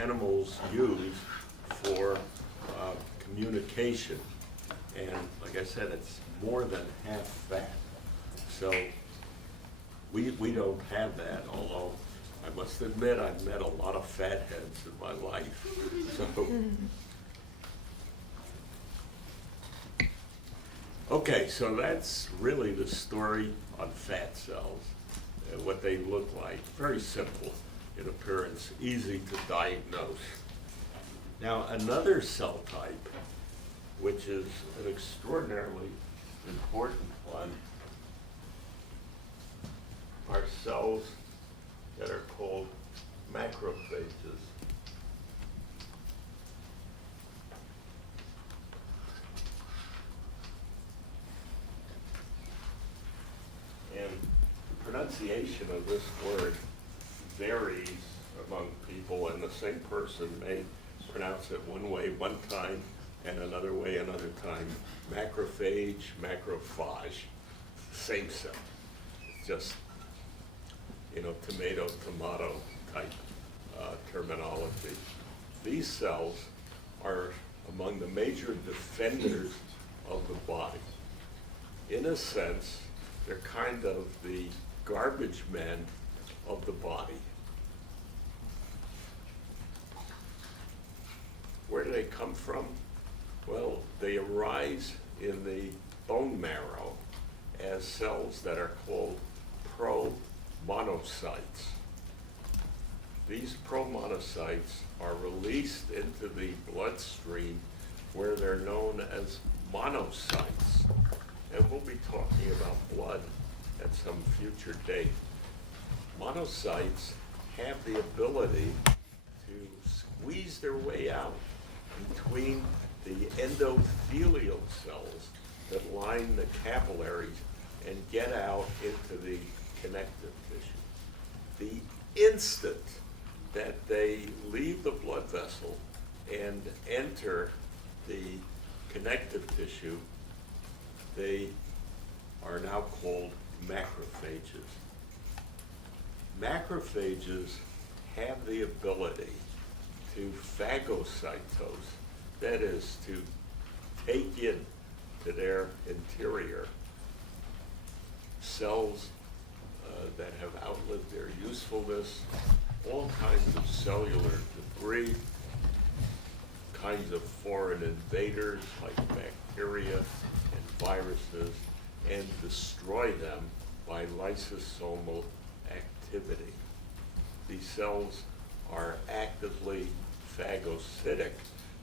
animals use for communication. And like I said, it's more than half fat. So we don't have that, although I must admit I've met a lot of fat heads in my life. So, okay, so that's really the story on fat cells, what they look like. Very simple in appearance, easy to diagnose. Now, another cell type, which is an extraordinarily important one, are cells that are called macrophages. And the pronunciation of this word varies among people, and the same person may pronounce it one way one time and another way another time. Macrophage, macrophage, same cell. It's just, you know, tomato, tomato type terminology. These cells are among the major defenders of the body. In a sense, they're kind of the garbage men of the body. Where do they come from? Well, they arise in the bone marrow as cells that are called promonocytes. These promonocytes are released into the bloodstream where they're known as monocytes. And we'll be talking about blood at some future date. Monocytes have the ability to squeeze their way out between the endothelial cells that line the capillaries and get out into the connective tissue. The instant that they leave the blood vessel and enter the connective tissue, they are now called macrophages. Macrophages have the ability to phagocytose, that is, to take in to their interior cells that have outlived their usefulness, all kinds of cellular debris, kinds of foreign invaders like bacteria and viruses, and destroy them by lysosomal activity. These cells are actively phagocytic.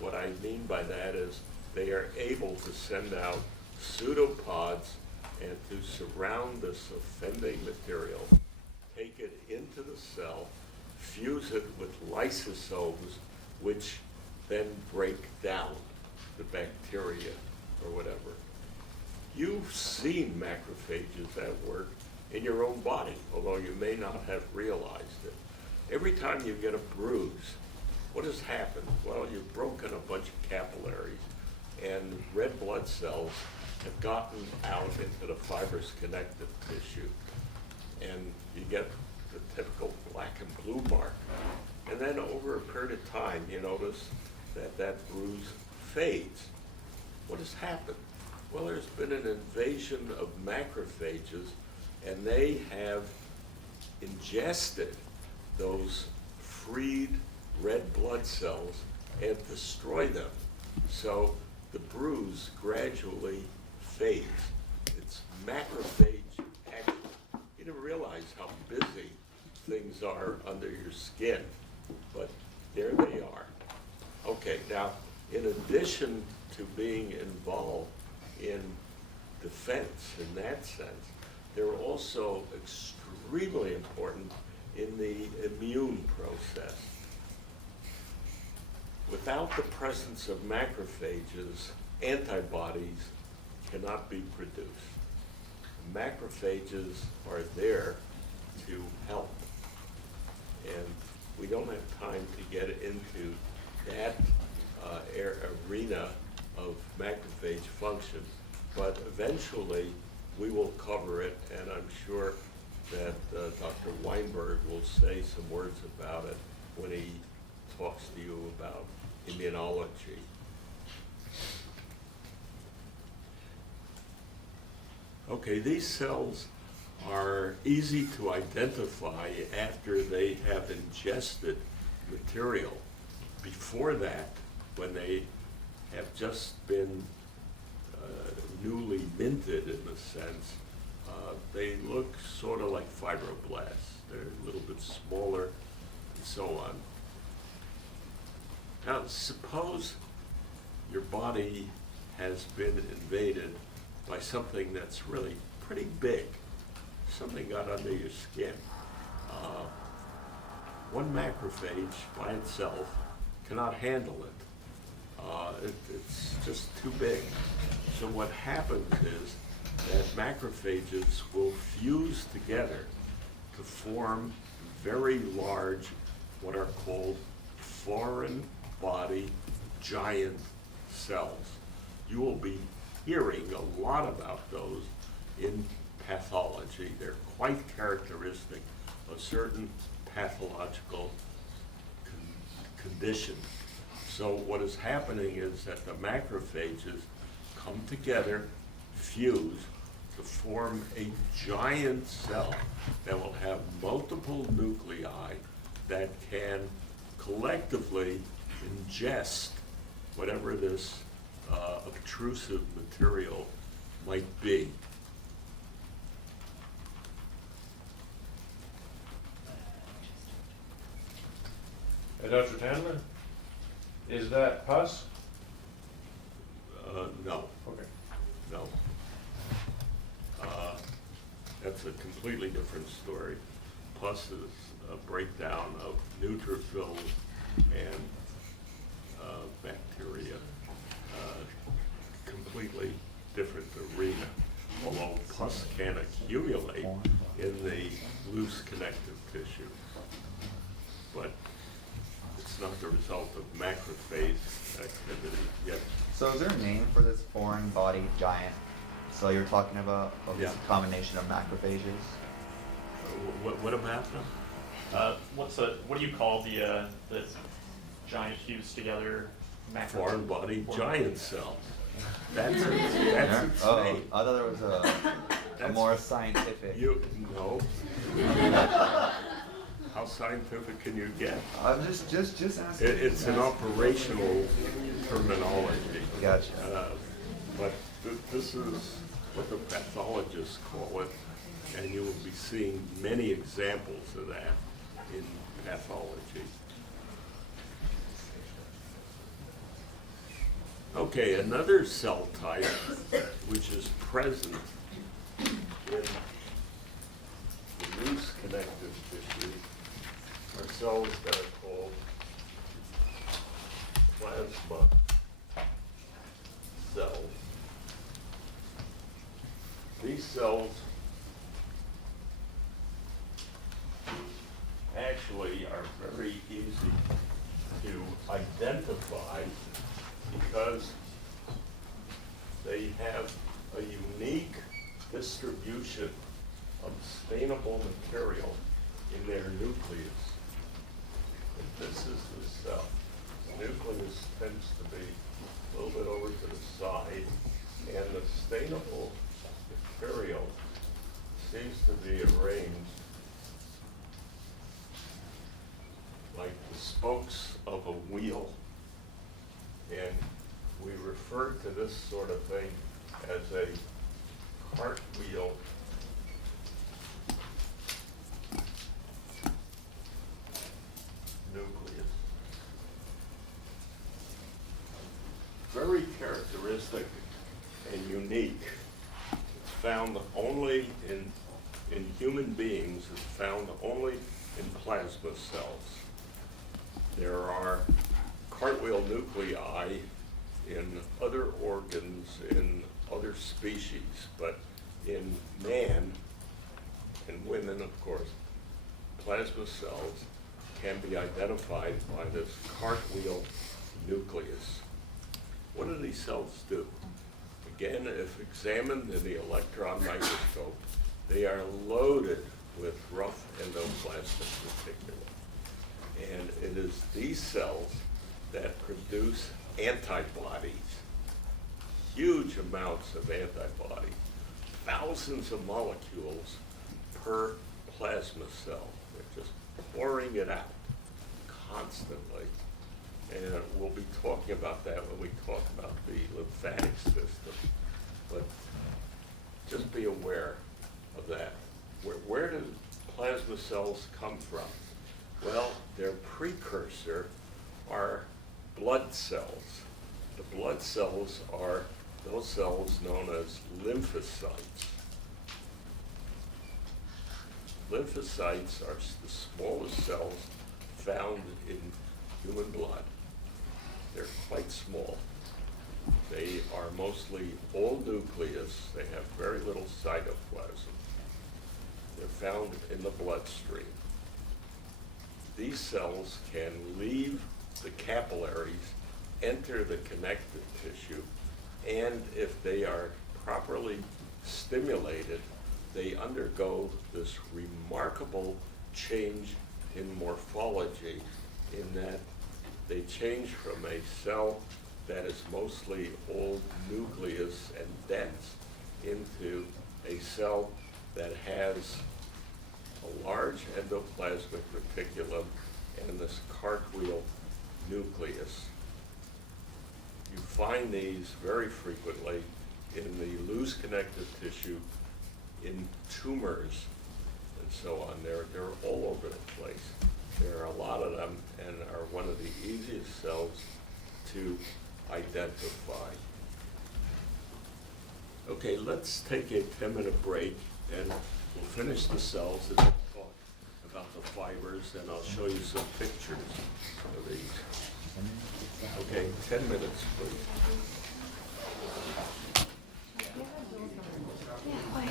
What I mean by that is they are able to send out pseudopods and to surround this offending material, take it into the cell, fuse it with lysosomes, which then break down the bacteria or whatever. You've seen macrophages at work in your own body, although you may not have realized it. Every time you get a bruise, what has happened? Well, you've broken a bunch of capillaries, and red blood cells have gotten out into the fibrous connective tissue, and you get the typical black and blue mark. And then over a period of time, you notice that that bruise fades. What has happened? Well, there's been an invasion of macrophages, and they have ingested those freed red blood cells and destroy them. So the bruise gradually fades. It's macrophage action. You don't realize how busy things are under your skin, but there they are. Okay, now, in addition to being involved in defense in that sense, they're also extremely important in the immune process. Without the presence of macrophages, antibodies cannot be produced. Macrophages are there to help. And we don't have time to get into that arena of macrophage function, but eventually we will cover it, and I'm sure that Dr. Weinberg will say some words about it when he talks to you about immunology. Okay, these cells are easy to identify after they have ingested material. Before that, when they have just been newly minted in a sense, they look sort of like fibroblasts. They're a little bit smaller and so on. Now, suppose your body has been invaded by something that's really pretty big. Something got under your skin. One macrophage by itself cannot handle it. It's just too big. So what happens is that macrophages will fuse together to form very large, what are called foreign body giant cells. You will be hearing a lot about those in pathology. They're quite characteristic of certain pathological conditions. So what is happening is that the macrophages come together, fuse, to form a giant cell that will have multiple nuclei that can collectively ingest whatever this obtrusive material might be. Dr. Tandler, is that pus? No, Okay. no. That's a completely different story. Pus is a breakdown of neutrophils and bacteria. Completely different arena, although pus can accumulate in the loose connective tissue. But it's not the result of macrophage activity yet. So is there a name for this foreign body giant cell you're talking about? Of this Yeah. combination of macrophages? What about them? What do you call the giant fused together macro? Foreign body giant cell. That's its Oh, name. I thought there was a That's- more scientific. No. How scientific can you get? I'm just asking. It's an operational terminology. Gotcha. But this is what the pathologists call it, and you will be seeing many examples of that in pathology. Okay, another cell type which is present in the loose connective tissue are cells that are called plasma cells. These cells actually are very easy to identify because they have a unique distribution of stainable material in their nucleus. And this is the cell. The nucleus tends to be a little bit over to the side, and the stainable material seems to be arranged like the spokes of a wheel. And we refer to this sort of thing as a cartwheel nucleus. Very characteristic and unique. It's found only in human beings. It's found only in plasma cells. There are cartwheel nuclei in other organs, in other species, but in man and women, of course, plasma cells can be identified by this cartwheel nucleus. What do these cells do? Again, if examined in the electron microscope, they are loaded with rough endoplasmic reticulum. And it is these cells that produce antibodies, huge amounts of antibodies, thousands of molecules per plasma cell. They're just pouring it out constantly. And we'll be talking about that when we talk about the lymphatic system. But just be aware of that. Where do plasma cells come from? Well, their precursor are blood cells. The blood cells are those cells known as lymphocytes. Lymphocytes are the smallest cells found in human blood. They're quite small. They are mostly all nucleus. They have very little cytoplasm. They're found in the bloodstream. These cells can leave the capillaries, enter the connective tissue, and if they are properly stimulated, they undergo this remarkable change in morphology in that they change from a cell that is mostly all nucleus and dense into a cell that has a large endoplasmic reticulum and this cartwheel nucleus. You find these very frequently in the loose connective tissue, in tumors, and so on. They're all over the place. There are a lot of them and are one of the easiest cells to identify. Okay, let's take a 10-minute break and we'll finish the cells and then talk about the fibers, and I'll show you some pictures of these. Okay, 10 minutes, please. Yeah, why?